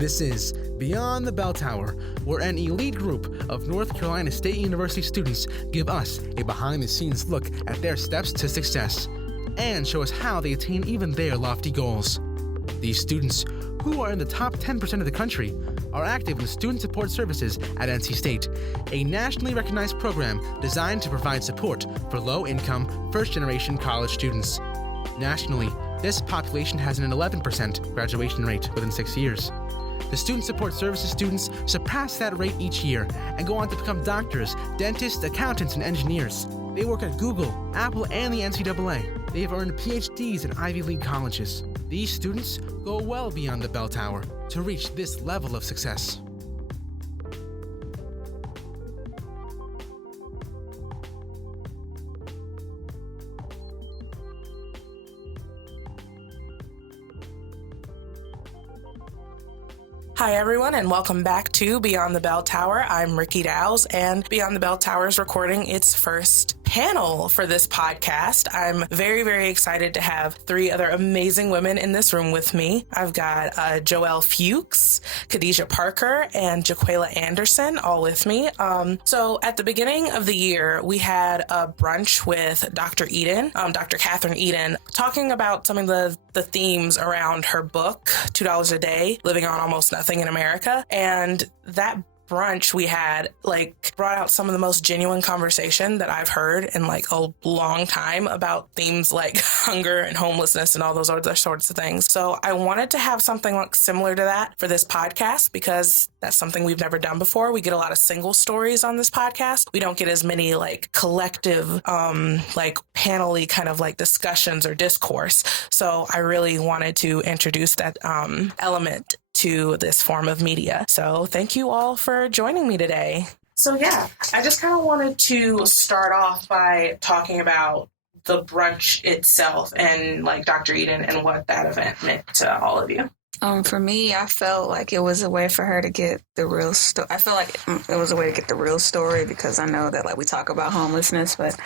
This is Beyond the Belltower, where an elite group of North Carolina State University students give us a behind-the-scenes look at their steps to success and show us how they attain even their lofty goals. These students, who are in the top 10% of the country, are active in Student Support Services at NC State, a nationally recognized program designed to provide support for low-income, first-generation college students. Nationally, this population has an 11% graduation rate within 6 years. The Student Support Services students surpass that rate each year and go on to become doctors, dentists, accountants, and engineers. They work at Google, Apple, and the NCAA. They have earned PhDs in Ivy League colleges. These students go well beyond the bell tower to reach this level of success. Hi, everyone, and welcome back to Beyond the Belltower. I'm Riki Dows, and Beyond the Belltower is recording its first panel for this podcast. I'm very, very excited to have three other amazing women in this room with me. I've got Joelle Fuchs, Khadija Parker, and Jacqulea Anderson all with me. So at the beginning of the year, we had a brunch with Dr. Edin, Dr. Kathryn Edin, talking about some of the themes around her book, $2 a Day, Living on Almost Nothing in America. And that brunch we had brought out some of the most genuine conversation that I've heard in a long time about themes like hunger and homelessness and all those other sorts of things. So I wanted to have something similar to that for this podcast because that's something we've never done before. We get a lot of single stories on this podcast. We don't get as many collective panel-y kind of discussions or discourse. So I really wanted to introduce that element to this form of media. So thank you all for joining me today. So yeah, I just kind of wanted to start off by talking about the brunch itself and Dr. Edin and what that event meant to all of you. For me, I felt like it was a way for her to get the real story. I felt like it was a way to get the real story because I know that we talk about homelessness, but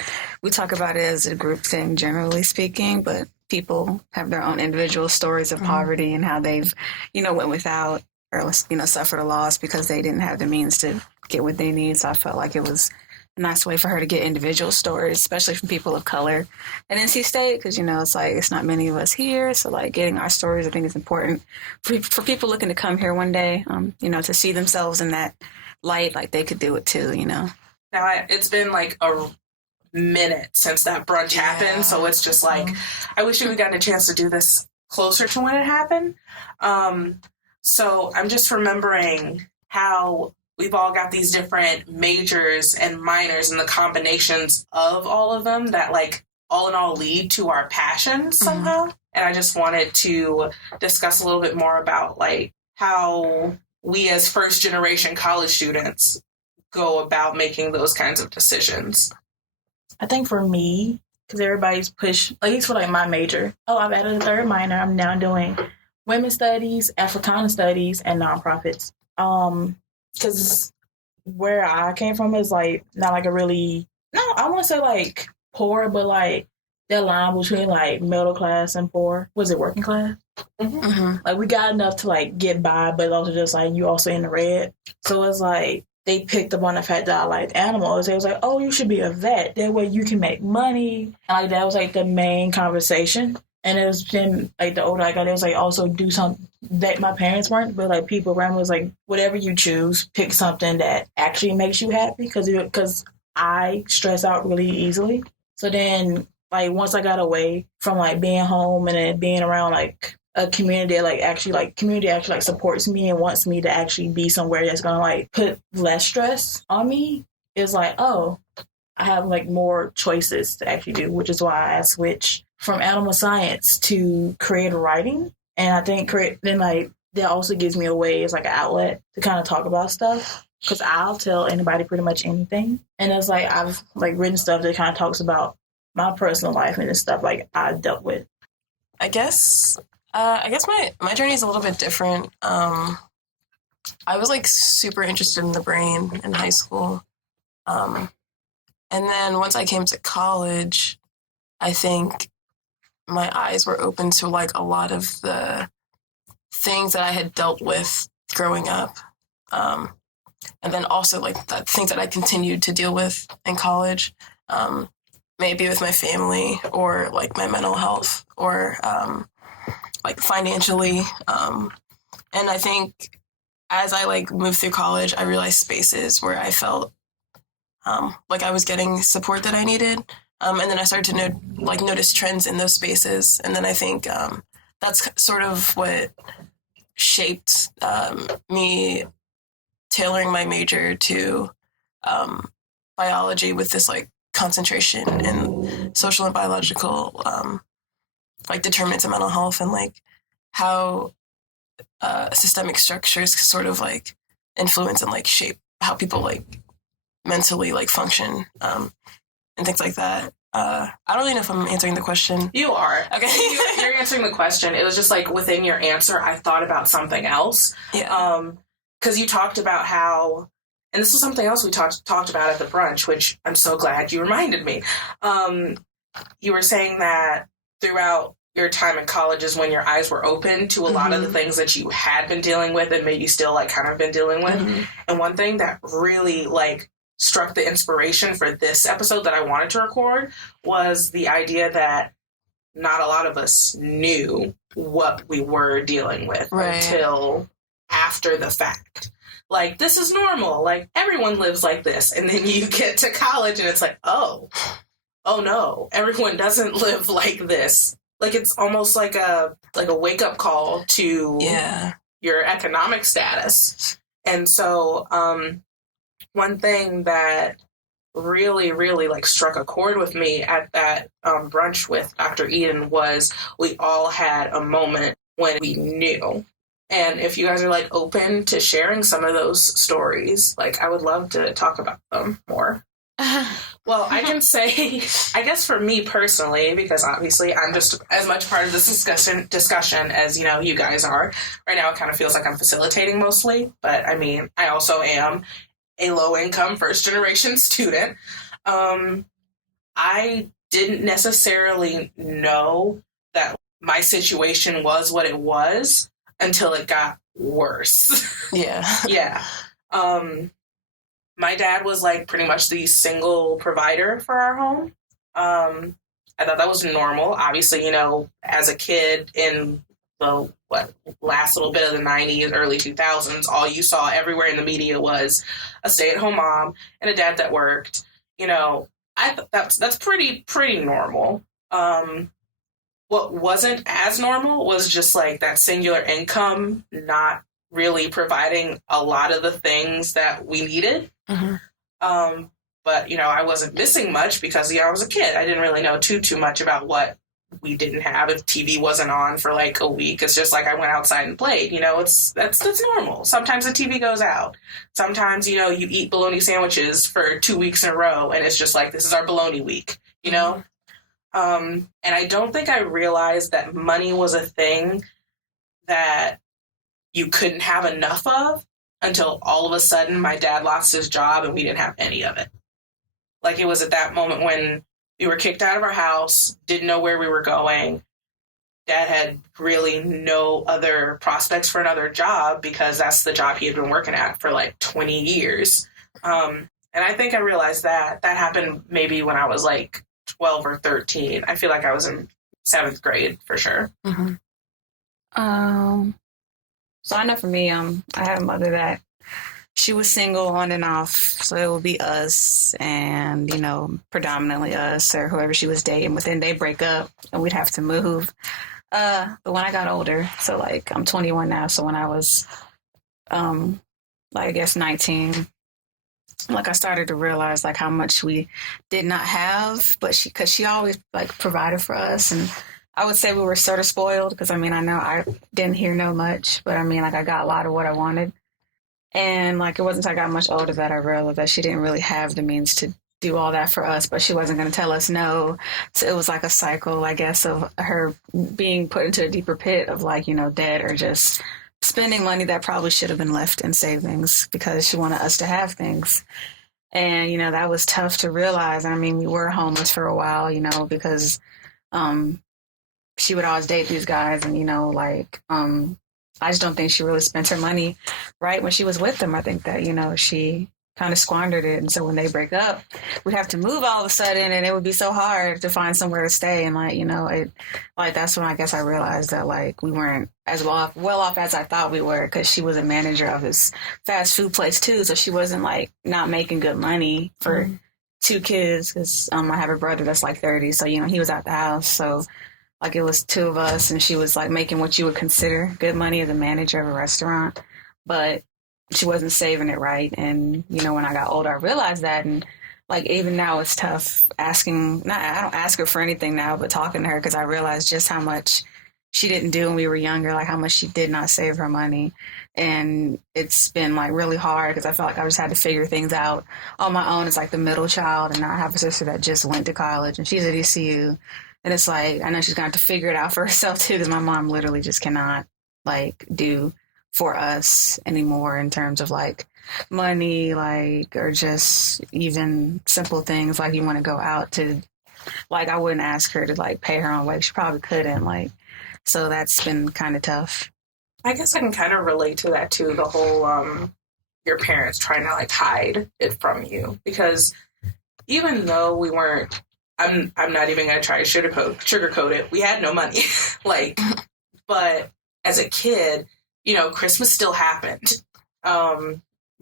we talk about it as a group thing, generally speaking, but people have their own individual stories of poverty and how they've, went without or, suffered a loss because they didn't have the means to get what they need. So I felt like it was a nice way for her to get individual stories, especially from people of color at NC State, because, it's not many of us here. So, getting our stories, I think, is important for people looking to come here one day, to see themselves in that light, they could do it too, Now, it's been a minute since that brunch happened. So it's just I wish we had gotten a chance to do this closer to when it happened. So I'm just remembering how we've all got these different majors and minors and the combinations of all of them that all in all lead to our passions somehow. And I just wanted to discuss a little bit more about how we as first generation college students go about making those kinds of decisions. I think for me, because everybody's pushed, at least for my major, I've added a third minor. I'm now doing women's studies, Africana studies, and nonprofits. Because where I came from is not a really, I want to say poor, but that line between middle class and poor. Was it working class? Mm-hmm. We got enough to get by, but also just you also in the red. So it's they picked up on the fact that I liked animals. They was oh, you should be a vet. That way you can make money. And that was the main conversation. And it was then the older I got, it was also do something that my parents weren't, but people around me was whatever you choose, pick something that actually makes you happy. Because I stress out really easily. So then once I got away from being home and then being around a community that community actually supports me and wants me to actually be somewhere that's gonna put less stress on me, it's oh, I have more choices to actually do, which is why I switched from animal science to creative writing. And I think that also gives me a way as an outlet to kind of talk about stuff, because I'll tell anybody pretty much anything. And it's I've written stuff that kind of talks about my personal life and the stuff I dealt with. I guess my journey is a little bit different. I was super interested in the brain in high school. And then once I came to college, I think my eyes were open to a lot of the things that I had dealt with growing up. And then also like the things that I continued to deal with in college, maybe with my family or like my mental health or like financially. And I think as I like moved through college, I realized spaces where I felt like I was getting support that I needed. And then I started to notice trends in those spaces. And then I think that's sort of what shaped me tailoring my major to biology with this like concentration in social and biological like determinants of mental health and like how systemic structures sort of like influence and like shape how people like mentally like function and things like that. I don't really know if I'm answering the question. You are. Okay. You're answering the question. It was just like within your answer, I thought about something else. Yeah. Because you talked about how, and this was something else we talked about at the brunch, which I'm so glad you reminded me. You were saying that throughout your time in college is when your eyes were open to a lot of the things that you had been dealing with and maybe still like kind of been dealing with. And one thing that really like struck the inspiration for this episode that I wanted to record was the idea that not a lot of us knew what we were dealing with until after the fact. Like, this is normal. Like, everyone lives like this. And then you get to college and it's like, oh no, everyone doesn't live like this. Like, it's almost like a wake-up call to your economic status. And so, one thing that really, really, like, struck a chord with me at that brunch with Dr. Edin was we all had a moment when we knew. And if you guys are, like, open to sharing some of those stories, like, I would love to talk about them more. Well, I can say, I guess for me personally, because obviously I'm just as much part of this discussion as, you know, you guys are. Right now it kind of feels like I'm facilitating mostly, but I mean, I also am a low-income first-generation student. I didn't necessarily know that my situation was what it was until it got worse. Yeah. My dad was like pretty much the single provider for our home. I thought that was normal. Obviously, you know, as a kid in the last little bit of the 90s, early 2000s, all you saw everywhere in the media was a stay-at-home mom and a dad that worked. You know, I thought that's pretty normal. What wasn't as normal was just like that singular income not really providing a lot of the things that we needed. But, you know, I wasn't missing much because, I was a kid. I didn't really know too much about what we didn't have. If TV wasn't on for like a week, it's just like I went outside and played. You know, that's normal. Sometimes the TV goes out. Sometimes, you know, you eat bologna sandwiches for 2 weeks in a row and it's just like, this is our bologna week, you know? And I don't think I realized that money was a thing that you couldn't have enough of until all of a sudden my dad lost his job and we didn't have any of it. Like, it was at that moment when we were kicked out of our house, didn't know where we were going. Dad had really no other prospects for another job because that's the job he had been working at for like 20 years. And I think I realized that happened maybe when I was like 12 or 13. I feel like I was in 7th grade for sure. So I know for me, I had a mother that she was single on and off, so it would be us and, you know, predominantly us or whoever she was dating. But then they'd break up and we'd have to move. But when I got older, so like I'm 21 now, so when I was, like I guess 19, like I started to realize like how much we did not have, but because she always like provided for us. And I would say we were sort of spoiled because, I mean, I know I didn't know much, but I mean, like I got a lot of what I wanted. And like, it wasn't until I got much older that I realized that she didn't really have the means to do all that for us, but she wasn't going to tell us no. So it was like a cycle, I guess, of her being put into a deeper pit of like, you know, debt or just spending money that probably should have been left in savings because she wanted us to have things. And, you know, that was tough to realize. I mean, we were homeless for a while, you know, because she would always date these guys and, you know, like, I just don't think she really spent her money right when she was with them. I think that, she kind of squandered it. And so when they break up, we'd have to move all of a sudden, and it would be so hard to find somewhere to stay. And that's when I guess I realized that we weren't as well off as I thought we were, because she was a manager of this fast food place too. So she wasn't not making good money for two kids, because I have a brother that's 30. So, he was out the house. So it was two of us, and she was making what you would consider good money as a manager of a restaurant, but she wasn't saving it right. And, when I got older, I realized that. And even now it's tough I don't ask her for anything now, but talking to her, because I realized just how much she didn't do when we were younger, how much she did not save her money. And it's been really hard, because I felt I just had to figure things out on my own as the middle child. And now I have a sister that just went to college, and she's at ECU. And it's I know she's going to have to figure it out for herself too, because my mom literally just cannot do for us anymore in terms of money, or just even simple things you want to go out to, I wouldn't ask her to pay her own way. She probably couldn't, so that's been kind of tough. I guess I can kind of relate to that too, the whole your parents trying to hide it from you, because even though we weren't, I'm not even going to try to sugarcoat it. We had no money. But as a kid, Christmas still happened.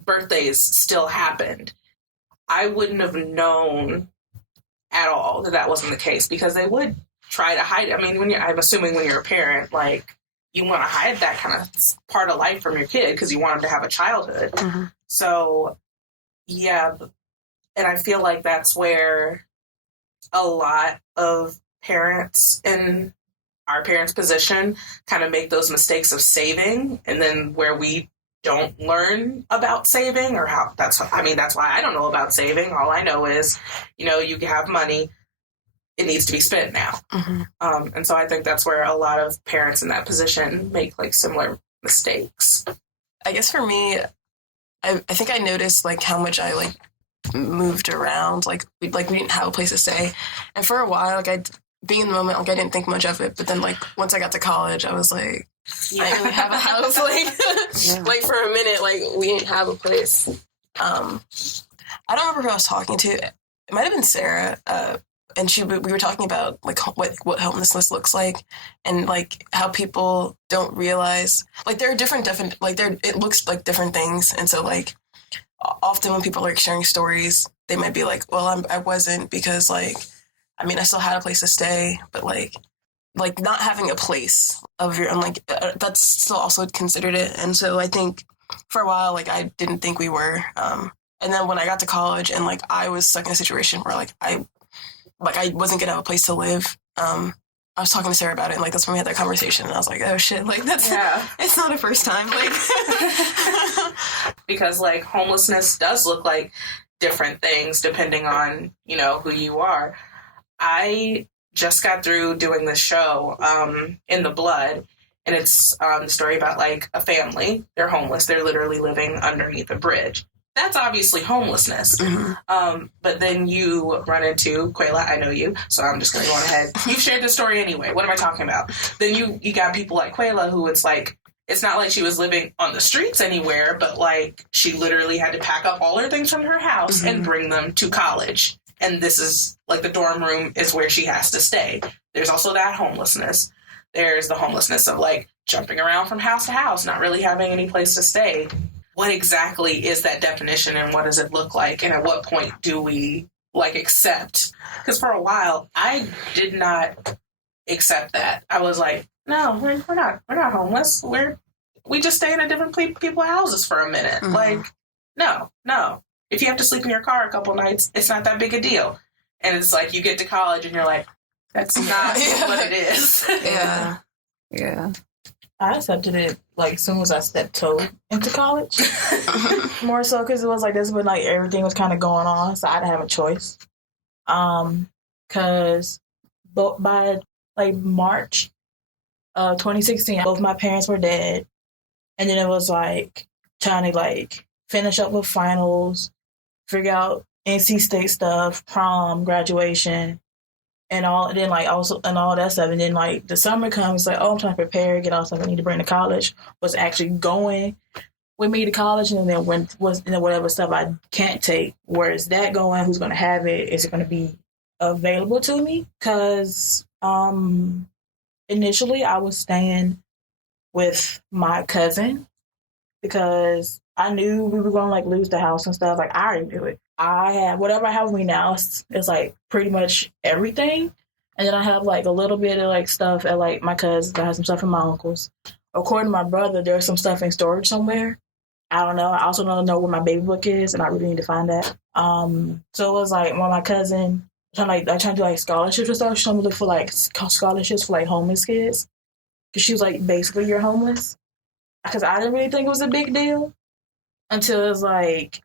Birthdays still happened. I wouldn't have known at all that wasn't the case, because they would try to hide it. I mean, I'm assuming when you're a parent, you want to hide that kind of part of life from your kid, because you want them to have a childhood. Mm-hmm. So, yeah. And I feel that's where a lot of parents in our parents' position kind of make those mistakes of saving, and then where we don't learn about saving, or how that's why I don't know about saving. All I know is, you have money, it needs to be spent now. Mm-hmm. And so I think that's where a lot of parents in that position make similar mistakes. I guess for me, I think I noticed how much I moved around. We didn't have a place to stay, and for a while, being in the moment, I didn't think much of it. But then once I got to college, I was I didn't really have a house. For a minute, we didn't have a place. I don't remember who I was talking to. It might have been Sarah. And we were talking about what homelessness looks like, and how people don't realize there are different it looks like different things. And so often when people are sharing stories, they might be well, I wasn't, because I still had a place to stay, but not having a place of your own, that's still also considered it. And so I think for a while, I didn't think we were. And then when I got to college and I was stuck in a situation where I wasn't gonna have a place to live. I was talking to Sarah about it, and that's when we had that conversation, and I was oh shit, that's, it's not a first time, because homelessness does look like different things depending on, who you are. I just got through doing this show, In the Blood, and it's the story about a family. They're homeless. They're literally living underneath a bridge. That's obviously homelessness. Mm-hmm. But then you run into Quayla. I know you, so I'm just going to go on ahead. You've shared this story anyway. What am I talking about? Then you got people like Quayla, who it's not like she was living on the streets anywhere, but she literally had to pack up all her things from her house mm-hmm. and bring them to college. And this is the dorm room is where she has to stay. There's also that homelessness. There's the homelessness of jumping around from house to house, not really having any place to stay. What exactly is that definition, and what does it look like? And at what point do we accept? Because for a while I did not accept that. I was no, we're not homeless. We just stay in a different people's houses for a minute. Mm-hmm. No. If you have to sleep in your car a couple nights, it's not that big a deal. And it's you get to college and you're that's not what it is. Yeah. Yeah. I accepted it as soon as I stepped toe into college. More so because it was this when everything was kind of going on, so I didn't have a choice. Because by March of 2016, both my parents were dead, and then it was trying to finish up with finals, figure out NC State stuff, prom, graduation, and all, and then like also and all that stuff, and then like the summer comes, like, oh, I'm trying to prepare, get all stuff I need to bring to college. Was actually going with me to college, and then whatever stuff I can't take, where is that going? Who's going to have it? Is it going to be available to me? Because initially I was staying with my cousin because I knew we were going to like lose the house and stuff. Like, I already knew it. I have whatever I have with me now is like pretty much everything. And then I have like a little bit of like stuff at like my cousin's. I have some stuff from my uncle's. According to my brother, there's some stuff in storage somewhere. I don't know. I also don't know where my baby book is, and I really need to find that. So it was like when my cousin I trying to do like scholarships and stuff. She told me to look for like scholarships for like homeless kids, because she was like, basically, you're homeless. Because I didn't really think it was a big deal until it was like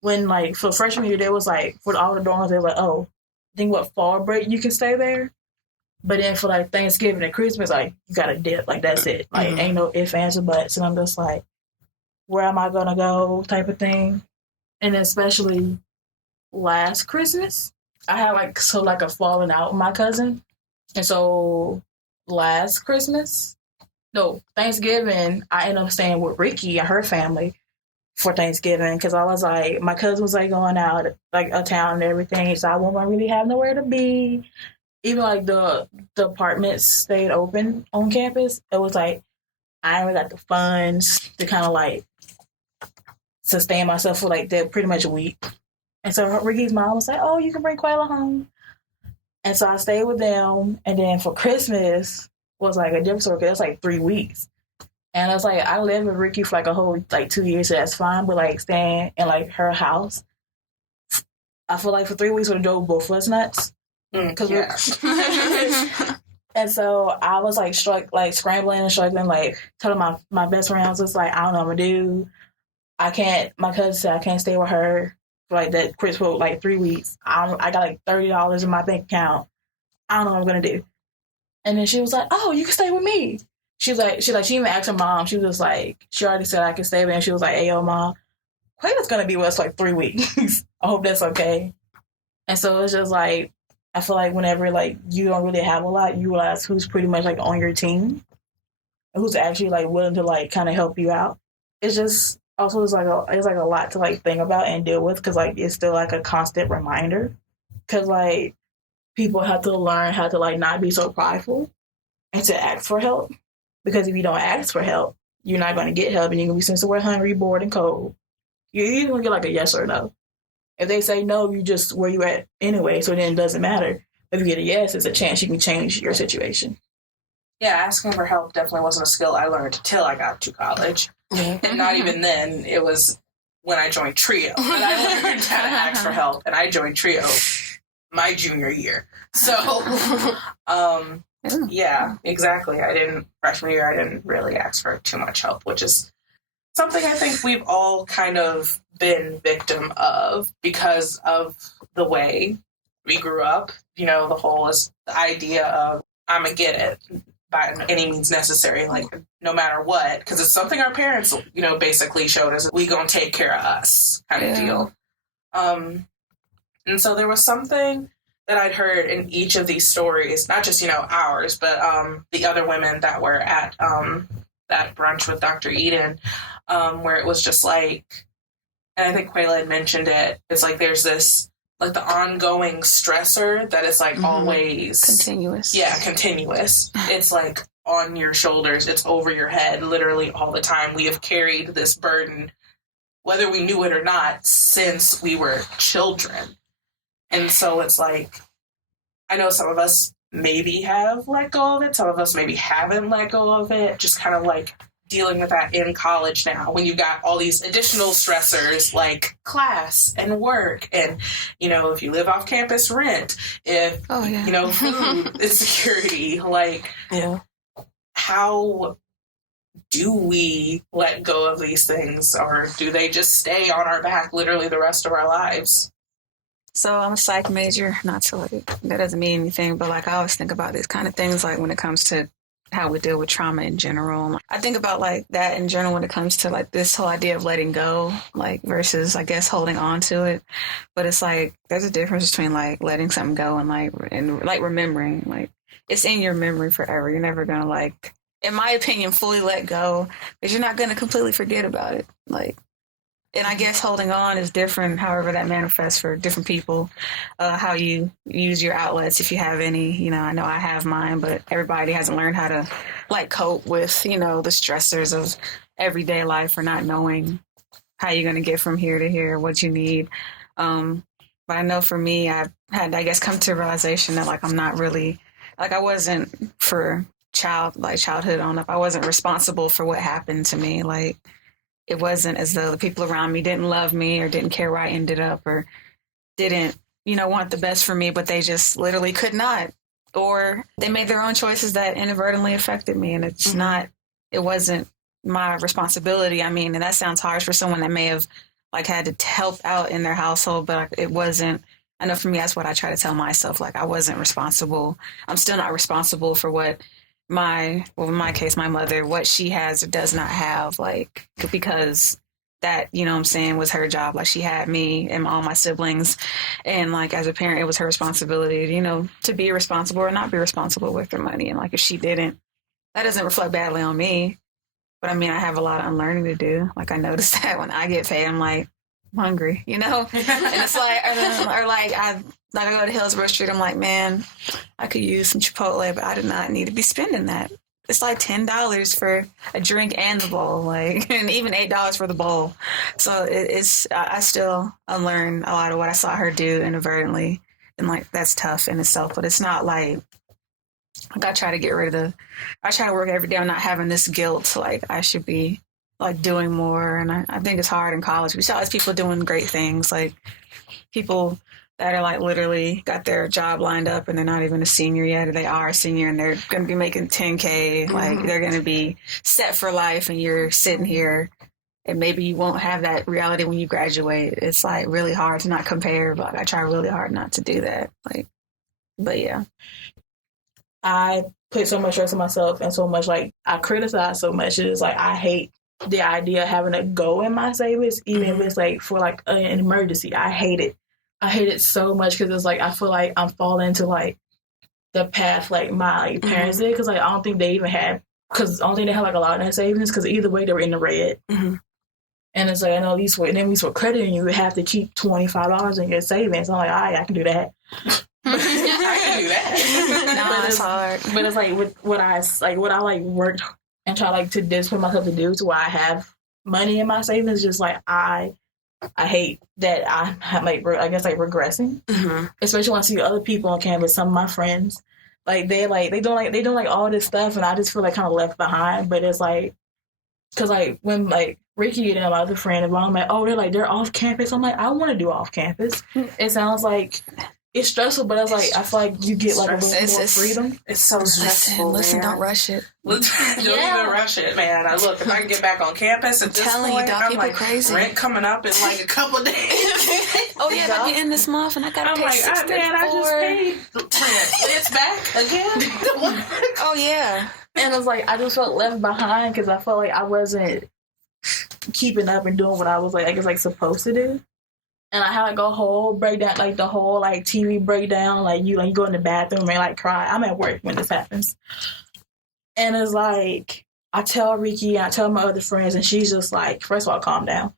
when like for freshman year, there was like for all the dorms, they were like, oh, I think what fall break you can stay there. But then for like Thanksgiving and Christmas, like you gotta dip, like that's it. Like ain't no ifs, ands, or buts. And I'm just like, where am I gonna go? Type of thing. And especially last Christmas, I had like a falling out with my cousin. And so Thanksgiving, I ended up staying with Riki and her family for Thanksgiving, because I was like, my cousin was like going out like a town and everything, so I won't really have nowhere to be. Even like the apartments stayed open on campus, it was like I ain't really got the funds to kind of like sustain myself for like that pretty much a week. And so Ricky's mom was like, oh, you can bring Quayla home. And so I stayed with them. And then for Christmas was like a different story, because it's like 3 weeks. And I was like, I lived with Riki for like a whole like 2 years, so that's fine. But like staying in like her house, I feel like for 3 weeks would have drove both of us nuts. And so I was like scrambling and struggling, like telling my best friend, I was just like, I don't know what I'm gonna do. My cousin said I can't stay with her for like that Christmas, like 3 weeks. I got like $30 in my bank account. I don't know what I'm gonna do. And then she was like, oh, you can stay with me. She even asked her mom. She was like, she already said I could stay with her. And she was like, hey, yo, mom, Quayla's gonna be with us for like 3 weeks. I hope that's okay. And so it's just like, I feel like whenever like you don't really have a lot, you realize who's pretty much like on your team, and who's actually like willing to like kind of help you out. It's just also it's like a lot to like think about and deal with, because like it's still like a constant reminder, because like people have to learn how to like not be so prideful and to ask for help, because if you don't ask for help, you're not going to get help, and you're going to be sent somewhere hungry, bored, and cold. You're either going to get like a yes or no. If they say no, you just where you at anyway, so then it doesn't matter. If you get a yes, it's a chance you can change your situation. Yeah, asking for help definitely wasn't a skill I learned until I got to college. And not even then. It was when I joined Trio that I learned how to ask for help. And I joined Trio my junior year. So, yeah, exactly. Freshman year, I didn't really ask for too much help, which is something I think we've all kind of been victim of because of the way we grew up. You know, the idea of I'm going to get it by any means necessary, like no matter what, because it's something our parents, you know, basically showed us, we going to take care of us kind of deal. And so there was something that I'd heard in each of these stories, not just, you know, ours, but the other women that were at that brunch with Dr. Edin, where it was just like, and I think Quayla had mentioned it, it's like there's this, like the ongoing stressor that is like always continuous. Yeah, continuous. It's like on your shoulders, it's over your head literally all the time. We have carried this burden, whether we knew it or not, since we were children. And so it's like, I know some of us maybe have let go of it, some of us maybe haven't let go of it, just kind of like dealing with that in college now, when you've got all these additional stressors like class and work, and, you know, if you live off campus, rent, if, you know, food insecurity, like, how do we let go of these things, or do they just stay on our back literally the rest of our lives? So I'm a psych major, not to like, that doesn't mean anything, but like I always think about these kind of things, like when it comes to how we deal with trauma in general. I think about like that in general when it comes to like this whole idea of letting go, like versus I guess holding on to it. But it's like there's a difference between like letting something go and like remembering. Like it's in your memory forever. You're never gonna like, in my opinion, fully let go because you're not gonna completely forget about it. Like, and I guess holding on is different, however that manifests for different people, how you use your outlets, if you have any. You know, I know I have mine, but everybody hasn't learned how to, like, cope with, you know, the stressors of everyday life or not knowing how you're going to get from here to here, what you need. But I know for me, I've had, I guess, come to a realization that, like, I'm not really, like, I wasn't for childhood on up. I wasn't responsible for what happened to me. Like, it wasn't as though the people around me didn't love me or didn't care where I ended up or didn't, you know, want the best for me, but they just literally could not. Or they made their own choices that inadvertently affected me. And it's not, it wasn't my responsibility. I mean, and that sounds harsh for someone that may have like had to help out in their household, but it wasn't. I know for me, that's what I try to tell myself. Like, I wasn't responsible. I'm still not responsible for what in my case, my mother, what she has or does not have, like, because that, you know what I'm saying, was her job. Like, she had me and all my siblings. And, like, as a parent, it was her responsibility, you know, to be responsible or not be responsible with her money. And, like, if she didn't, that doesn't reflect badly on me. But, I mean, I have a lot of unlearning to do. Like, I noticed that when I get paid, I'm like, I'm hungry, you know? And it's like, I go to Hillsborough Street, I'm like, man, I could use some Chipotle, but I do not need to be spending that. It's like $10 for a drink and the bowl, like, and even $8 for the bowl. So I still unlearn a lot of what I saw her do inadvertently. And, like, that's tough in itself, but it's not like I try to get rid of I try to work every day on not having this guilt, like, I should be, like, doing more. And I think it's hard in college. We see all these people doing great things, like people that are, like, literally got their job lined up and they're not even a senior yet, or they are a senior and they're going to be making $10K. Like, they're going to be set for life, and you're sitting here and maybe you won't have that reality when you graduate. It's, like, really hard to not compare, but I try really hard not to do that. Like, but yeah. I put so much stress on myself and so much, like, I criticize so much. It's like, I hate the idea of having to go in my savings, even if it's, like, for, like, an emergency. I hate it. I hate it so much because it's like I feel like I'm falling into, like, the path like my parents did, because, like, I don't think they even had, because I don't think they had, like, a lot in their savings, because either way they were in the red. And it's like, I know these were, and then we were crediting you, would have to keep $25 in your savings. I'm like, all right, I can do that. I can do that. No, it's hard. But it's like what I worked and try, like, to discipline myself to do to where I have money in my savings. Just like I hate that I have, like, I guess, like, regressing, especially when I see other people on campus. Some of my friends, like, they doing all this stuff, and I just feel like kind of left behind. But it's like, because, like, when, like, Riki and my other friend, I'm like, oh, they're off campus. I'm like, I want to do off campus. It sounds like it's stressful, but it's like, I feel like you get, like, a little more freedom. It's so stressful. Listen, don't rush it. Don't even rush it, man. Look, if I can get back on campus at this point, I'm people like, crazy. Rent coming up in, like, a couple days. Oh yeah, that'll be in this month, and I gotta pay $634. I just paid rent. It's back again. Oh yeah. And it's like, I just felt left behind because I felt like I wasn't keeping up and doing what I was, like, I guess, like, supposed to do. And I had, like, a whole breakdown, like, the whole, like, TV breakdown. Like, you go in the bathroom and, like, cry. I'm at work when this happens. And it's like, I tell Riki, I tell my other friends, and she's just like, first of all, calm down.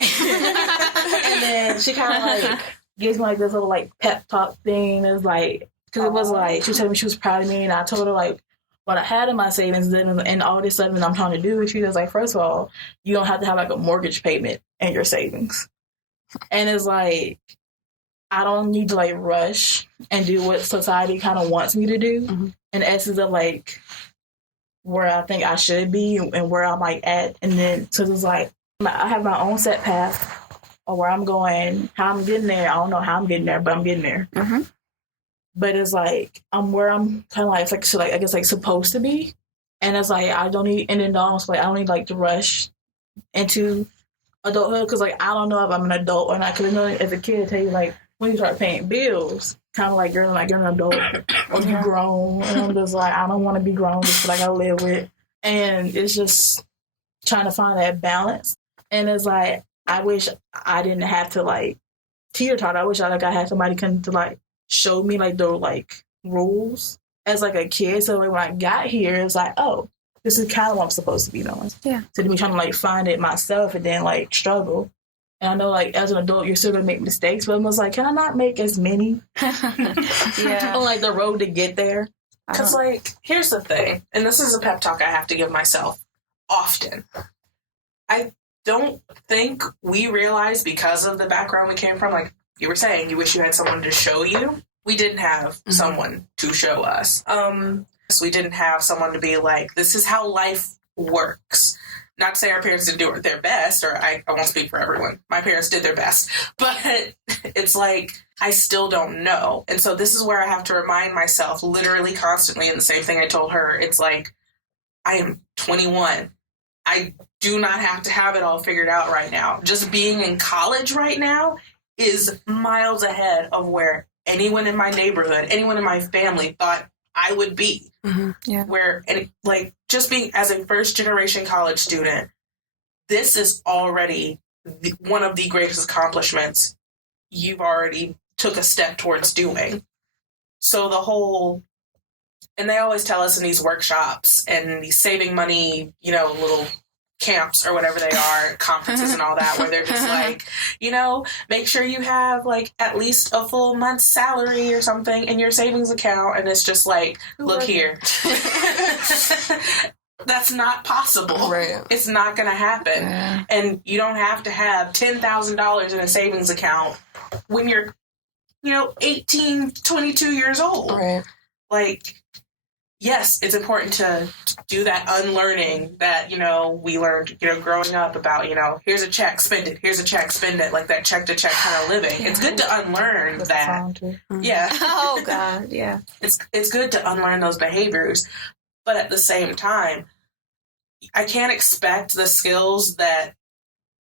And then she kind of, like, gives me, like, this little, like, pep talk thing. It's like, because it was like, she was telling me she was proud of me, and I told her, like, what I had in my savings and all this stuff that I'm trying to do. She was like, first of all, you don't have to have, like, a mortgage payment in your savings. And it's like, I don't need to, like, rush and do what society kind of wants me to do. In essence of, like, where I think I should be and where I'm, like, at. And then, so it's like, I have my own set path of where I'm going, how I'm getting there. I don't know how I'm getting there, but I'm getting there. But it's like, I'm where I'm kind of like, so, like, I guess, like, supposed to be. And it's like, I don't need, and then almost, like, I don't need, like, to rush into adulthood, because, like, I don't know if I'm an adult or not, because I know as a kid I tell you, like, when you start paying bills, kind of like you're an adult or you grown, and I'm just like, I don't want to be grown, just like I live with, and it's just trying to find that balance. And it's like, I wish I didn't have to like teeter-totter. I wish I had somebody come to like show me like the like rules as like a kid. So like when I got here, it's like, oh, this is kind of what I'm supposed to be doing. Yeah. So to be trying to like find it myself and then like struggle. And I know like as an adult, you're still gonna make mistakes, but I was like, can I not make as many? Yeah. On like the road to get there. Because, like, here's the thing, and this is a pep talk I have to give myself often. I don't think we realize, because of the background we came from, like you were saying, you wish you had someone to show you. We didn't have someone to show us. So we didn't have someone to be like, this is how life works. Not to say our parents didn't do their best, or I won't speak for everyone. My parents did their best. But it's like, I still don't know. And so this is where I have to remind myself literally constantly, and the same thing I told her, it's like, I am 21. I do not have to have it all figured out right now. Just being in college right now is miles ahead of where anyone in my neighborhood, anyone in my family thought I would be. Yeah. Where, and like, just being as a first generation college student, this is already one of the greatest accomplishments you've already took a step towards doing. So the whole, and they always tell us in these workshops and these saving money, you know, little camps or whatever they are, conferences and all that, where they're just like, you know, make sure you have like at least a full month's salary or something in your savings account. And it's just like, look here. That's not possible. Right. It's not going to happen. Yeah. And you don't have to have $10,000 in a savings account when you're, you know, 18, 22 years old. Right. Like, yes, it's important to do that unlearning that, you know, we learned, you know, growing up about, you know, here's a check, spend it. Here's a check, spend it. Like that check to check kind of living. It's good to unlearn that. Yeah. Oh, God. Yeah. It's good to unlearn those behaviors. But at the same time, I can't expect the skills that,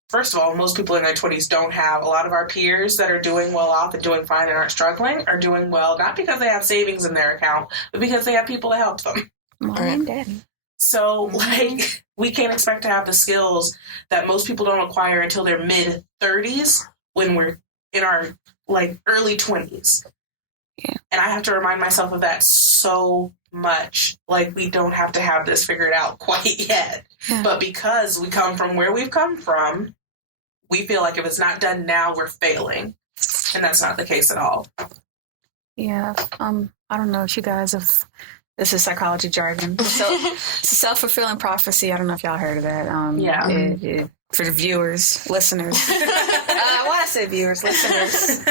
first of all, most people in their 20s don't have. A lot of our peers that are doing well off and doing fine and aren't struggling are doing well, not because they have savings in their account, but because they have people to help them. Mom and Daddy. So, like, we can't expect to have the skills that most people don't acquire until their mid-30s when we're in our, like, early 20s. Yeah. And I have to remind myself of that so much. Like, we don't have to have this figured out quite yet. Yeah. But because we come from where we've come from, we feel like if it's not done now, we're failing. And that's not the case at all. Yeah. I don't know if you guys have, this is psychology jargon. So it's a self-fulfilling prophecy. I don't know if y'all heard of that. For the viewers, listeners. Why I say viewers, listeners.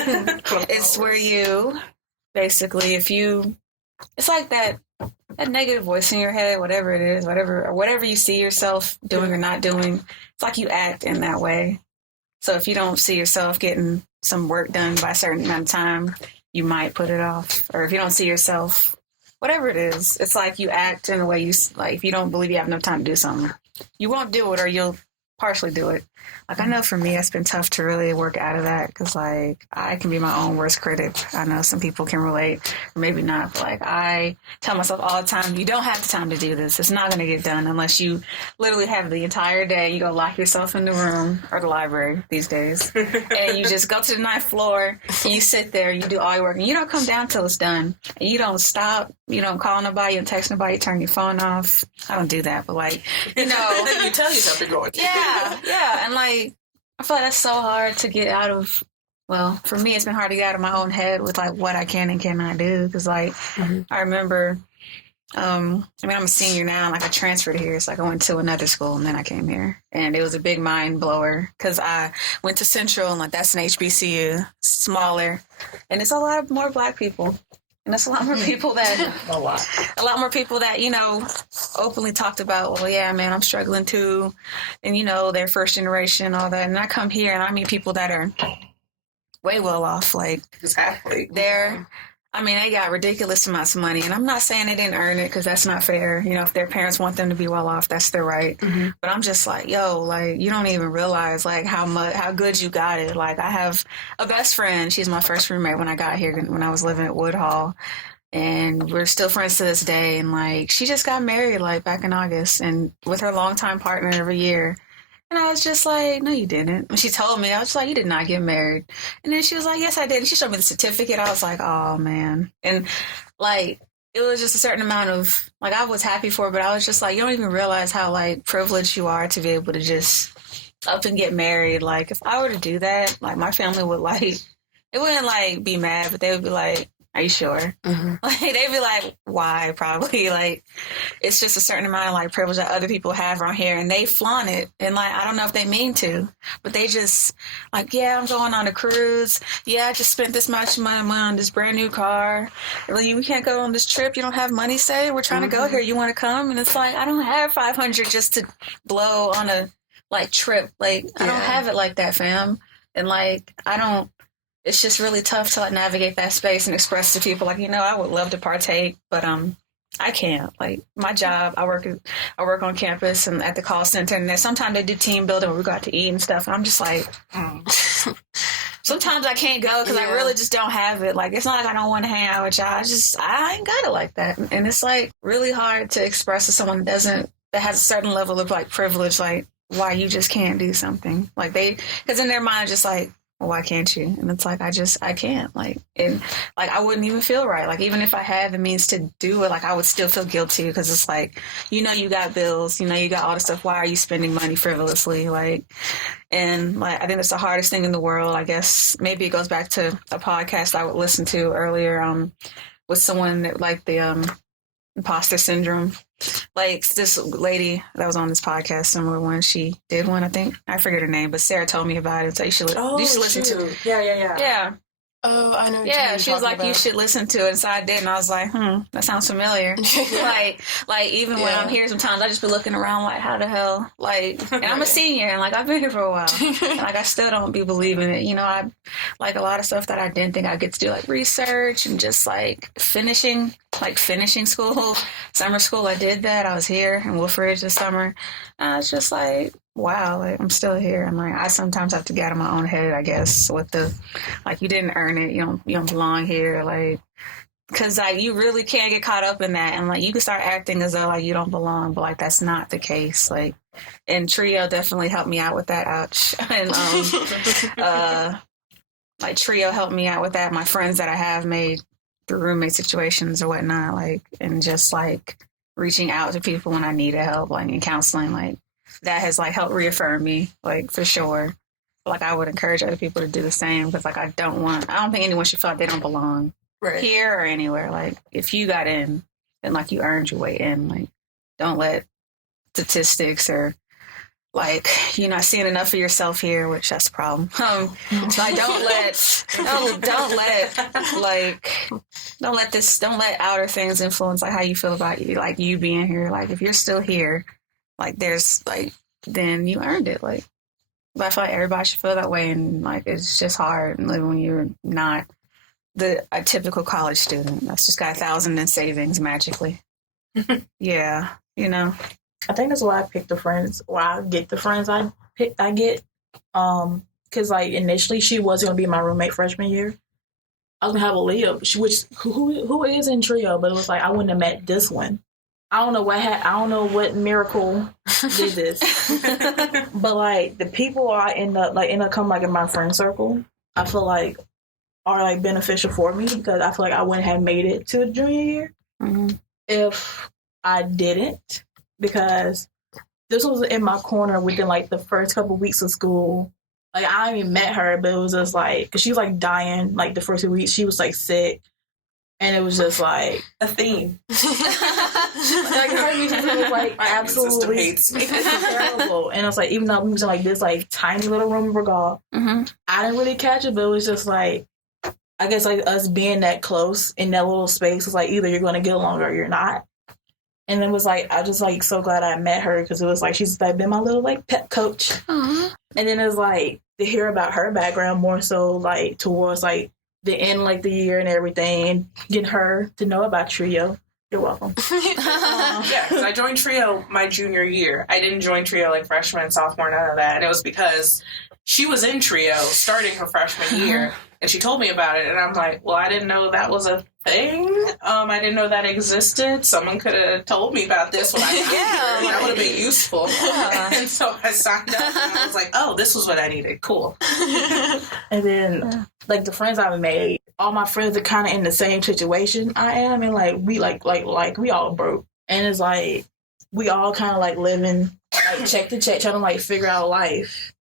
It's where you, basically, it's like that negative voice in your head, whatever it is, whatever you see yourself doing or not doing, it's like you act in that way. So if you don't see yourself getting some work done by a certain amount of time, you might put it off. Or if you don't see yourself, whatever it is, it's like you act in a way like, if you don't believe you have enough time to do something, you won't do it, or you'll partially do it. Like, I know for me, it's been tough to really work out of that, because, like, I can be my own worst critic. I know some people can relate, or maybe not, but, like, I tell myself all the time, you don't have the time to do this. It's not going to get done unless you literally have the entire day. You go lock yourself in the room, or the library these days, and you just go to the 9th floor, and you sit there, you do all your work, and you don't come down till it's done. And you don't stop, you don't call nobody, you don't text nobody, you turn your phone off. I don't do that, but, like, you know. You tell yourself you're going to. Yeah, and, like, I feel like that's so hard to get out of. Well, for me, it's been hard to get out of my own head with, like, what I can and cannot do. Because, like, I remember, I'm a senior now. Like, I transferred here. It's like I went to another school, and then I came here. And it was a big mind blower, because I went to Central, and, like, that's an HBCU, smaller. And it's a lot more Black people. And there's a lot more people that, a lot more people that, you know, openly talked about, well, yeah, man, I'm struggling too. And, you know, they're first generation, all that. And I come here and I meet people that are way well off. Like, Exactly. I mean, they got ridiculous amounts of money, and I'm not saying they didn't earn it because that's not fair. You know, if their parents want them to be well off, that's their right. Mm-hmm. But I'm just like, yo, like, you don't even realize like how good you got it. Like, I have a best friend. She's my first roommate when I got here, when I was living at Woodhall, and we're still friends to this day. And like, she just got married like back in August, and with her longtime partner every year. And I was just like, no, you didn't. When she told me, I was like, you did not get married. And then she was like, yes, I did. And she showed me the certificate. I was like, oh, man. And, like, it was just a certain amount of, like, I was happy for it, but I was just like, you don't even realize how, like, privileged you are to be able to just up and get married. Like, if I were to do that, like, my family would, like, it wouldn't, like, be mad, but they would be like, are you sure? Mm-hmm. Like, they'd be like, why? Probably. Like, it's just a certain amount of, like, privilege that other people have around here, and they flaunt it. And, like, I don't know if they mean to, but they just, like, yeah, I'm going on a cruise. Yeah, I just spent this much money on this brand new car. Well, you can't go on this trip. You don't have money saved. We're trying to go here. You want to come? And it's like, I don't have $500 just to blow on a, like, trip. Like, I don't have it like that, fam. And, like, it's just really tough to like navigate that space and express to people like, you know, I would love to partake, but I can't. Like, my job, I work on campus and at the call center, and then sometimes they do team building where we go out to eat and stuff, and I'm just like, sometimes I can't go because I really just don't have it. Like, it's not like I don't want to hang out with y'all. I ain't got it like that, and it's like really hard to express to someone that has a certain level of like privilege, like why you just can't do something. Like because in their mind, just like, well, why can't you? And it's like, I can't. Like, and like, I wouldn't even feel right. Like, even if I had the means to do it, like, I would still feel guilty because it's like, you know, you got bills, you know, you got all this stuff. Why are you spending money frivolously? Like, and like, I think that's the hardest thing in the world. I guess maybe it goes back to a podcast I would listen to earlier, with someone that, like the imposter syndrome. Like, this lady that was on this podcast, similar one, she did one, I think. I forget her name, but Sarah told me about it, so you should listen to it. Yeah. Yeah. Oh, I know. Yeah, she was like, you should listen to it. And so I did, and I was like, that sounds familiar. like even when I'm here, sometimes I just be looking around like, how the hell? Like, and I'm a senior, and like, I've been here for a while. And, like, I still don't be believing it. You know, I like a lot of stuff that I didn't think I'd get to do, like research and just like finishing school, summer school. I did that. I was here in Woodbridge this summer. And I was just like, wow, like, I'm still here. And like, I sometimes have to get out of my own head, I guess, with the, like, you didn't earn it. You don't belong here. Like, cause like, you really can't get caught up in that. And like, you can start acting as though like you don't belong, but like, that's not the case. Like, and Trio definitely helped me out with that. Ouch. And, like, Trio helped me out with that. My friends that I have made through roommate situations or whatnot, like, and just like reaching out to people when I needed help, like, in counseling, like, that has like helped reaffirm me, like, for sure. Like, I would encourage other people to do the same because like, I don't think anyone should feel like they don't belong here or anywhere. Like, if you got in, then like, you earned your way in. Like, don't let statistics or like, you're not seeing enough of yourself here, which that's the problem. Like, don't let outer things influence like how you feel about you, like you being here. Like, if you're still here, like, there's like, then you earned it. Like, but I feel like everybody should feel that way, and like, it's just hard living when you're not a typical college student that's just got 1,000 in savings magically. Yeah, you know. I think that's why I picked the friends. Why I get the friends I get. Because like, initially she was gonna be my roommate freshman year. I was gonna have a Leo, who is in Trio, but it was like, I wouldn't have met this one. I don't know what miracle did this. But like, the people I end up coming like in my friend circle, I feel like are like beneficial for me because I feel like I wouldn't have made it to junior year if I didn't, because this was in my corner within like the first couple of weeks of school. Like, I even met her, but it was just like, because she was like dying like the first 2 weeks. She was like sick. And it was just like a theme. Like, her music was like absolutely hates me. Terrible. And it was like, even though we was in like this like tiny little room in Regal, I didn't really catch it, but it was just like, I guess like us being that close in that little space was like, either you're going to get along or you're not. And it was like, I just like so glad I met her because it was like, she's like been my little like pep coach. And then it was like to hear about her background more so like towards like the end like the year and everything, and getting her to know about Trio. You're welcome. Yeah, because I joined Trio my junior year. I didn't join Trio like freshman, sophomore, none of that. And it was because she was in Trio starting her freshman year, and she told me about it. And I'm like, well, I didn't know that was a thing. I didn't know that existed. Someone could have told me about this when I got here. That would have been useful. And so I signed up, and I was like, oh, this was what I needed. Cool. And then, like, the friends I've made, all my friends are kind of in the same situation I am, and like we we all broke, and it's like we all kind of like living like check to check, trying to like figure out life,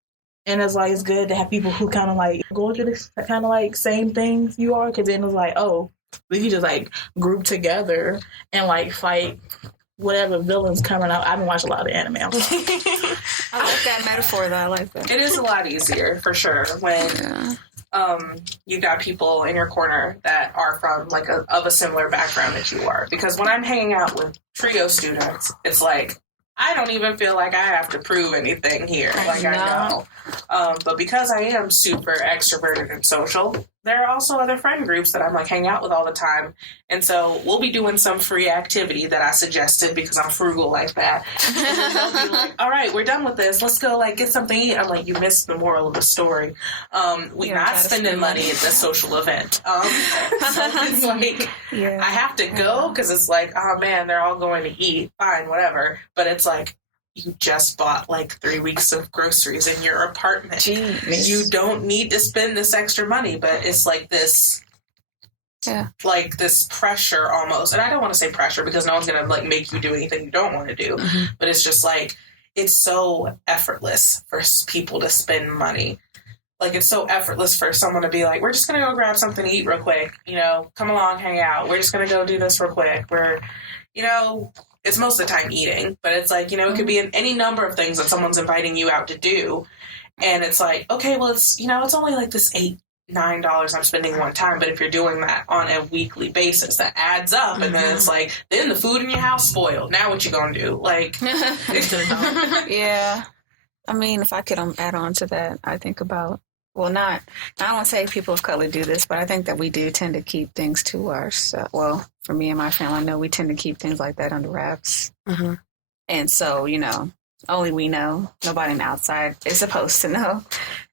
and it's like it's good to have people who kind of like go through this kind of like same things you are, because then it's like, oh, we can just like group together and like fight whatever villains coming out. I've been watching a lot of anime. I like that metaphor though. I like that. It is a lot easier for sure when you got people in your corner that are from like of a similar background that you are. Because when I'm hanging out with Trio students, it's like I don't even feel like I have to prove anything here. Like I know. But because I am super extroverted and social, there are also other friend groups that I'm like hang out with all the time. And so we'll be doing some free activity that I suggested because I'm frugal like that. And then they'll be like, all right, we're done with this. Let's go like get something to eat. I'm like, you missed the moral of the story. We're not spending money at this social event. So it's like, I have to go because it's like, oh man, they're all going to eat. Fine, whatever. But it's like, you just bought like 3 weeks of groceries in your apartment. Jeez. You don't need to spend this extra money, but it's like this, like this pressure almost. And I don't want to say pressure because no one's going to like make you do anything you don't want to do. Mm-hmm. But it's just like, it's so effortless for people to spend money. Like it's so effortless for someone to be like, we're just going to go grab something to eat real quick. You know, come along, hang out. We're just going to go do this real quick. We're, you know, it's most of the time eating, but it's like, you know, it could be in any number of things that someone's inviting you out to do. And it's like, okay, well, it's, you know, it's only like this $8-9 I'm spending one time. But if you're doing that on a weekly basis, that adds up. Mm-hmm. And then it's like, then the food in your house spoiled. Now what you gonna do? Like, yeah. I mean, if I could add on to that, I think about, well, I don't want to say people of color do this, but I think that we do tend to keep things to ourselves. Well, for me and my family, I know we tend to keep things like that under wraps. Mm-hmm. And so, you know, only we know. Nobody on the outside is supposed to know.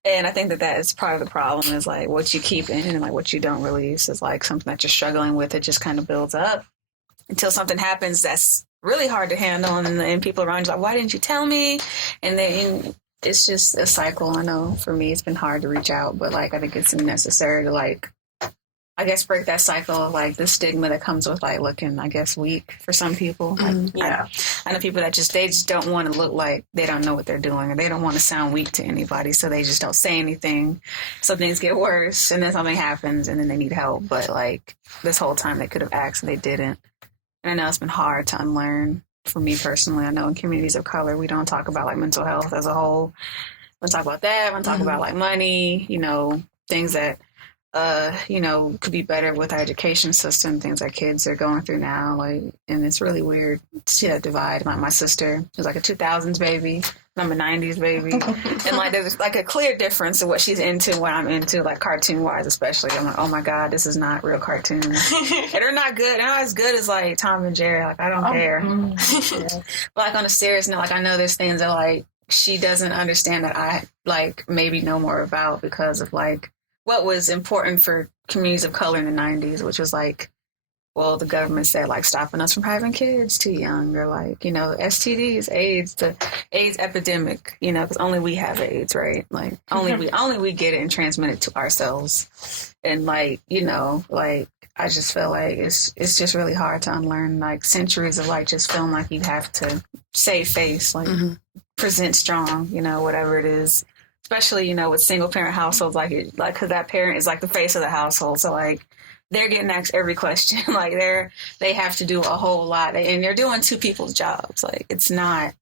And I think that is part of the problem is like what you keep in and like what you don't release is like something that you're struggling with. It just kind of builds up until something happens that's really hard to handle. And people around you are like, why didn't you tell me? And then it's just a cycle. I know for me, it's been hard to reach out, but like, I think it's necessary to like, I guess, break that cycle of like the stigma that comes with like looking, I guess, weak for some people. Like, yeah. I know people that they just don't want to look like they don't know what they're doing or they don't want to sound weak to anybody. So they just don't say anything. So things get worse and then something happens and then they need help. But like this whole time they could have asked and they didn't. And I know it's been hard to unlearn. For me personally, I know in communities of color, we don't talk about like mental health as a whole. We talk about that. We talk about like money, you know, things that, you know, could be better with our education system, things that kids are going through now. Like, and it's really weird to see that divide. Like my sister was like a 2000s baby. I'm a 90s baby. And like there's like a clear difference of what she's into and what I'm into, like cartoon wise especially. I'm like, oh my God, this is not real cartoons. And they're not good. They're not as good as like Tom and Jerry. Like I don't care. Yeah. But like on a serious note, like I know there's things that like she doesn't understand that I like maybe know more about because of like what was important for communities of color in the 90s, which was like, well, the government said, like, stopping us from having kids too young, or, like, you know, STDs, AIDS, the AIDS epidemic, you know, because only we have AIDS, right? Like, only we get it and transmit it to ourselves. And, like, you know, like, I just feel like it's just really hard to unlearn, like, centuries of, like, just feeling like you have to save face, like, present strong, you know, whatever it is. Especially, you know, with single-parent households, like, because that parent is, like, the face of the household. So, like, they're getting asked every question. Like they have to do a whole lot and they're doing two people's jobs. Like it's not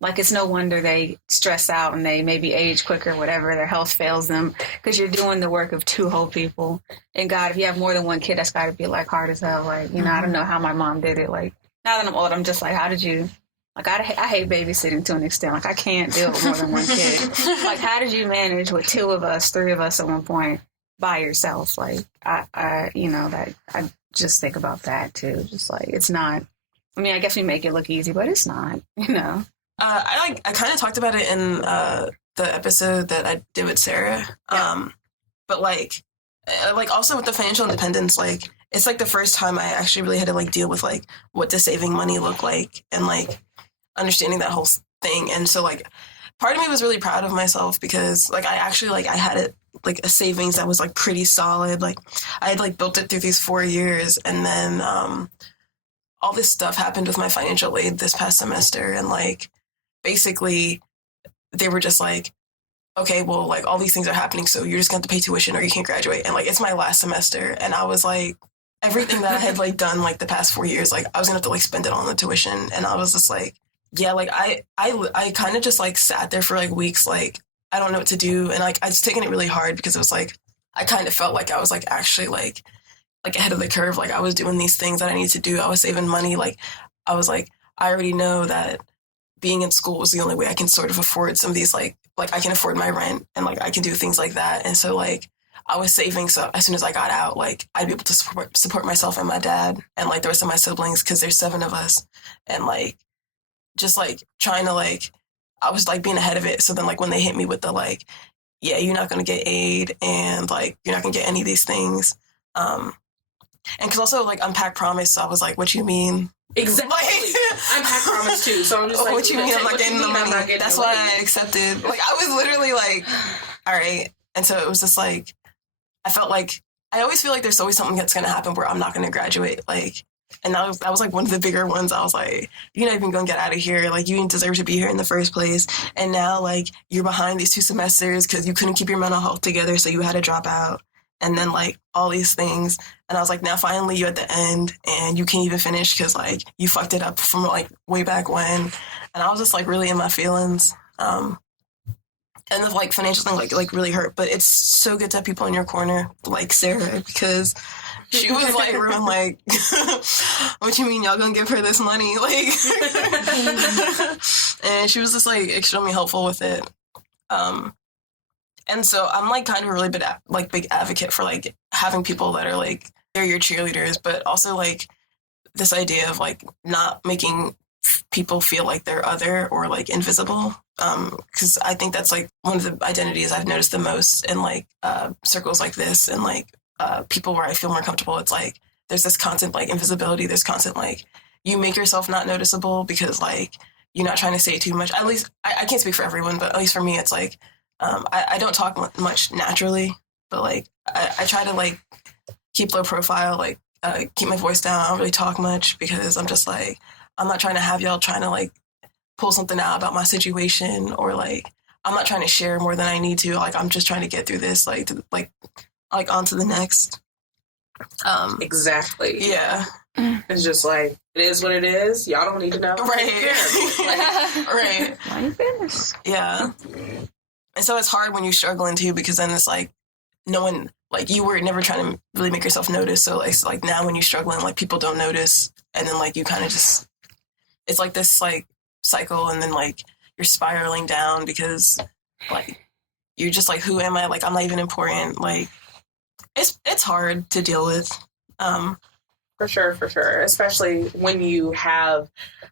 like, it's no wonder they stress out and they maybe age quicker, whatever, their health fails them because you're doing the work of two whole people. And God, if you have more than one kid, that's got to be like hard as hell. Like, you know, I don't know how my mom did it. Like now that I'm old, I'm just like, how did you, like, I hate babysitting to an extent. Like I can't deal with more than one kid. Like how did you manage with two of us, three of us at one point? by yourself. Like I that I just think about that too. Just like it's not. I mean, I guess we make it look easy, but it's not. I kind of talked about it in the episode that I did with Sarah. Yeah. But like also with the financial independence, like it's like the first time I actually really had to like deal with like what does saving money look like and like understanding that whole thing. And so like part of me was really proud of myself because like I actually like I had a savings that was like pretty solid. Like I had like built it through these 4 years, and then all this stuff happened with my financial aid this past semester, and like basically they were just like, okay, well, like all these things are happening, so you're just going to have to pay tuition or you can't graduate. And like it's my last semester, and I was like, everything that I had like done like the past 4 years, like I was gonna have to like spend it on the tuition. And I was just like, yeah, like I kind of just like sat there for like weeks, like I don't know what to do. And like I was taking it really hard because it was like I kind of felt like I was like actually like ahead of the curve. Like I was doing these things that I needed to do. I was saving money. Like I was like, I already know that being in school was the only way I can sort of afford some of these like I can afford my rent and like I can do things like that. And so like I was saving, so as soon as I got out, like I'd be able to support myself and my dad and like the rest of my siblings, because there's 7 of us. And like just like trying to like I was like being ahead of it. So then like when they hit me with the like, yeah, you're not gonna get aid and like you're not gonna get any of these things. And because also like Unpack Promise, so I was like, what you mean? Exactly. Unpack Promise too. So I'm just like, what you mean I'm not getting the money? That's why I accepted. Like I was literally like, all right. And so it was just like I felt like I always feel like there's always something that's gonna happen where I'm not gonna graduate. Like, and that was like one of the bigger ones. I was like, you're not even gonna get out of here. Like, you didn't deserve to be here in the first place. And now like you're behind these 2 semesters because you couldn't keep your mental health together, so you had to drop out. And then like all these things. And I was like, now finally you're at the end and you can't even finish because like you fucked it up from like way back when. And I was just like really in my feelings. And the like financial thing like really hurt. But it's so good to have people in your corner like Sarah, because she was like real like, what you mean y'all gonna give her this money? Like, and she was just like extremely helpful with it. And so I'm like kind of a really big advocate for like having people that are like, they're your cheerleaders, but also like this idea of like not making people feel like they're other or like invisible. Because I think that's like one of the identities I've noticed the most in like circles like this and like people where I feel more comfortable. It's like there's this constant like invisibility. There's constant like you make yourself not noticeable because like you're not trying to say too much. At least I can't speak for everyone, but at least for me, it's like I don't talk much naturally, but like I try to like keep low profile, like keep my voice down. I don't really talk much because I'm just like, I'm not trying to have y'all trying to like pull something out about my situation, or like I'm not trying to share more than I need to. Like I'm just trying to get through this, like on to the next. Exactly. Yeah. It's just like, it is what it is. Y'all don't need to know. Right. Right. My goodness. Yeah. And so it's hard when you're struggling too, because then it's like no one, like you were never trying to really make yourself notice. So like now when you're struggling, like people don't notice, and then like you kind of just, it's like this like cycle, and then like you're spiraling down because like you're just like, who am I? Like I'm not even important. Like it's hard to deal with. For sure. Especially when you have,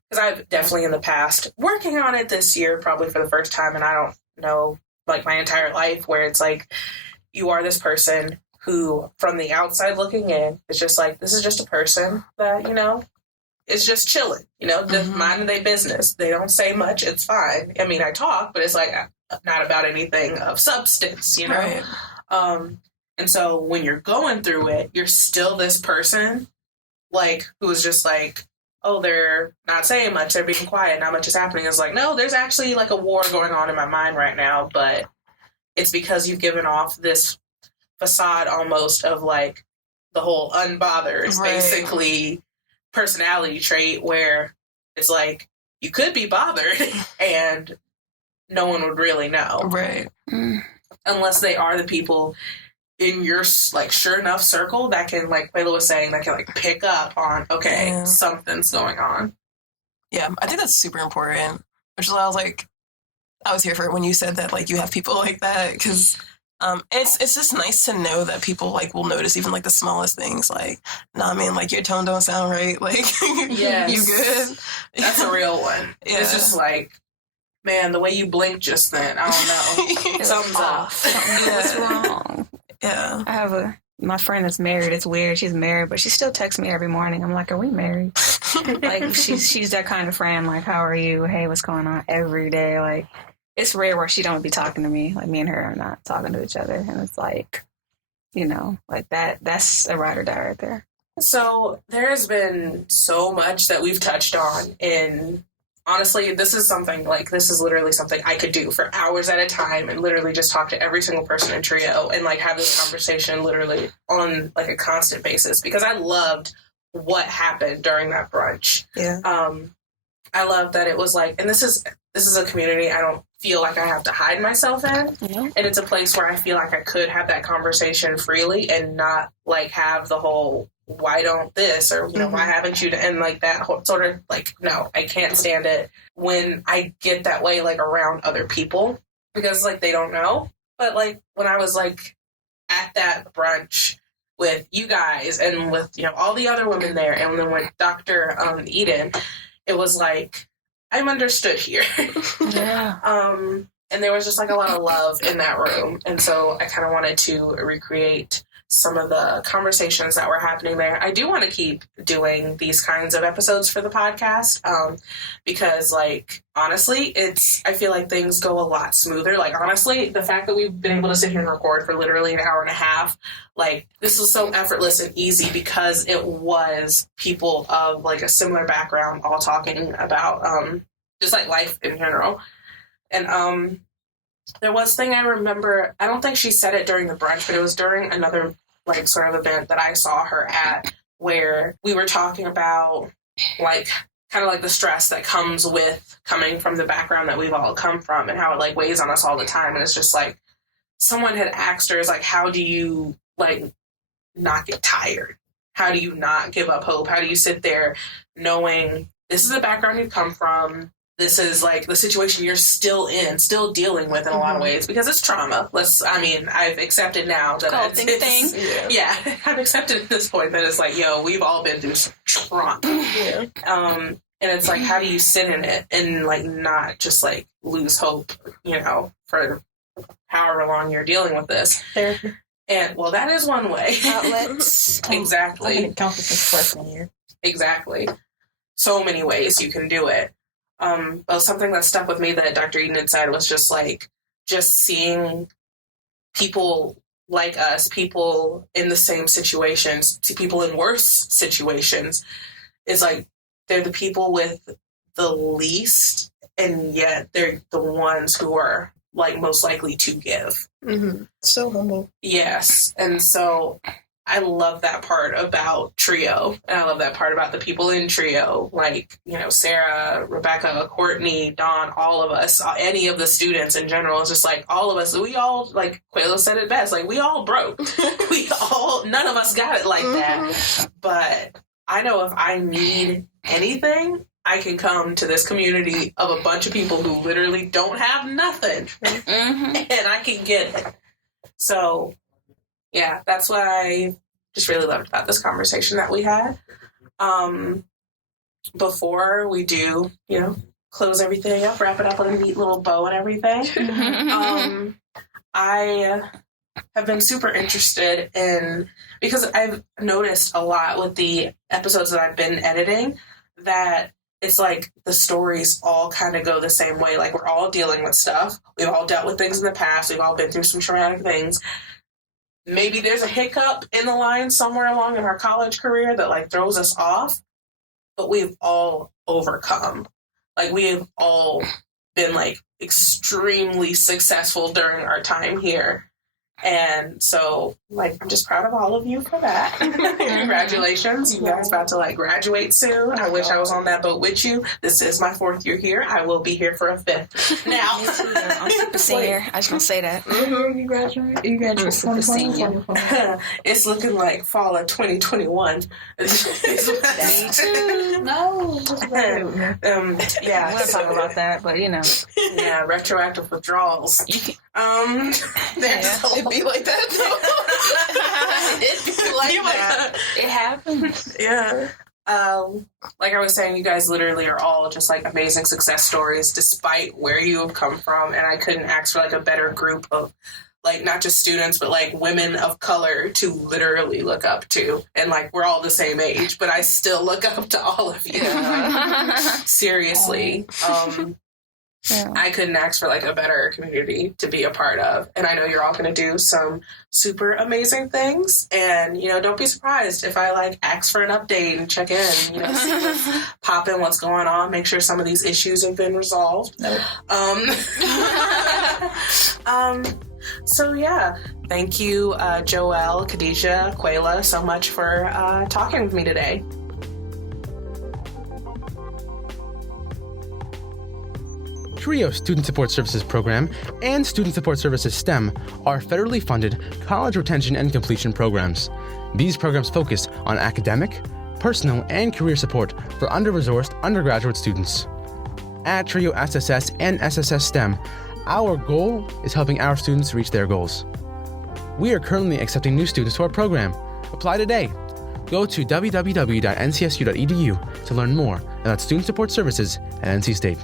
because I've definitely in the past working on it this year, probably for the first time, and I don't know, like my entire life, where it's like you are this person who from the outside looking in, it's just like, this is just a person that, you know, it's just chilling, you know, just minding their business. They don't say much. It's fine. I mean, I talk, but it's like not about anything of substance, you know? Right. And so when you're going through it, you're still this person, like, who is just like, oh, they're not saying much. They're being quiet. Not much is happening. It's like, no, there's actually like a war going on in my mind right now. But it's because you've given off this facade almost of like the whole unbothered, right, basically personality trait, where it's like you could be bothered and no one would really know. Right. Unless they are the people in your like sure enough circle that can, like Quayla was saying, that can like pick up on, okay, Yeah. something's going on. Yeah, I think that's super important. Which is why I was like, I was here for it when you said that, like, you have people like that, because It's just nice to know that people like will notice even like the smallest things. Like, nah, man, like your tone don't sound right. Like, Yes. you good? That's a real one. Yeah. It's just like, man, the way you blinked just then, I don't know. Something's off. What's wrong? Yeah. My friend is married. It's weird. She's married, but she still texts me every morning. I'm like, are we married? Like, she's that kind of friend. Like, how are you? Hey, what's going on? Every day. Like, it's rare where she don't be talking to me. Like, me and her are not talking to each other. And it's like, you know, like that's a ride or die right there. So there has been so much that we've touched on in, honestly, this is literally something I could do for hours at a time and literally just talk to every single person in Trio and like have this conversation literally on like a constant basis, because I loved what happened during that brunch. Yeah. I love that it was like, and this is a community I don't feel like I have to hide myself in. Yeah. And it's a place where I feel like I could have that conversation freely and not like have the whole, why don't this, or, you know, why haven't you, and like that whole sort of like, no, I can't stand it when I get that way, like around other people, because like they don't know. But like when I was like at that brunch with you guys and with, you know, all the other women there, and then with Dr. Edin, it was like, I'm understood here. Yeah. And there was just like a lot of love in that room. And so I kind of wanted to recreate some of the conversations that were happening there. I do want to keep doing these kinds of episodes for the podcast, because like, honestly, I feel like things go a lot smoother. Like, honestly, the fact that we've been able to sit here and record for literally an hour and a half, like, this was so effortless and easy because it was people of like a similar background all talking about just like life in general. And there was thing I remember, I don't think she said it during the brunch, but it was during another like sort of event that I saw her at, where we were talking about like kind of like the stress that comes with coming from the background that we've all come from, and how it like weighs on us all the time. And it's just like, someone had asked her, is like, how do you like not get tired? How do you not give up hope? How do you sit there knowing this is the background you've come from? This is like the situation you're still dealing with in a lot of ways, because it's trauma. I've accepted now that it's yeah, I've accepted at this point that it's like, yo, we've all been through some trauma. Yeah. And it's like, how do you sit in it and like not just like lose hope, you know, for however long you're dealing with this. Therapy. And well, that is one way. Outlets. Exactly. I can count this as freshman year. Exactly. So many ways you can do it. But something that stuck with me that Dr. Edin had said was just like, just seeing people like us, people in the same situations, people in worse situations, is like, they're the people with the least, and yet they're the ones who are like most likely to give. Mm-hmm. So humble. Yes. And so I love that part about Trio, and I love that part about the people in Trio, like, you know, Sarah, Rebecca, Courtney, Dawn, all of us, any of the students in general. It's just like all of us, we all, like Quayla said it best, like we all broke. None of us got it like that. But I know if I need anything, I can come to this community of a bunch of people who literally don't have nothing, and I can get it. So yeah, that's what I just really loved about this conversation that we had. Before we do, you know, close everything up, wrap it up with a neat little bow and everything, I have been super interested in, because I've noticed a lot with the episodes that I've been editing, that it's like the stories all kind of go the same way. Like, we're all dealing with stuff. We've all dealt with things in the past. We've all been through some traumatic things. Maybe there's a hiccup in the line somewhere along in our college career that like throws us off, but we've all overcome. Like, we have all been like extremely successful during our time here. And so like, I'm just proud of all of you for that. Congratulations. You guys about to, like, graduate soon. I wish I was on that boat with you. This is my 4th year here. I will be here for a 5th. Now. I'm super senior. I just want to say that. Mm-hmm. You graduate 2020. It's looking like fall of 2021. Me too. No. Yeah, I want to talk about that, but you know. Yeah, retroactive withdrawals. It'd be like that. It'd be like that. It happens. Yeah. Like I was saying, you guys literally are all just like amazing success stories despite where you have come from. And I couldn't ask for like a better group of like not just students, but like women of color to literally look up to. And like we're all the same age, but I still look up to all of you. Seriously. I couldn't ask for like a better community to be a part of. And I know you're all going to do some super amazing things. And, you know, don't be surprised if I like ask for an update and check in, you know, see what's popping, what's going on, make sure some of these issues have been resolved. Nope. So yeah, thank you, Joelle, Khadija, Jacqulea, so much for talking with me today. TRIO Student Support Services Program and Student Support Services STEM are federally funded college retention and completion programs. These programs focus on academic, personal, and career support for under-resourced undergraduate students. At TRIO SSS and SSS STEM, our goal is helping our students reach their goals. We are currently accepting new students to our program. Apply today. Go to www.ncsu.edu to learn more about student support services at NC State.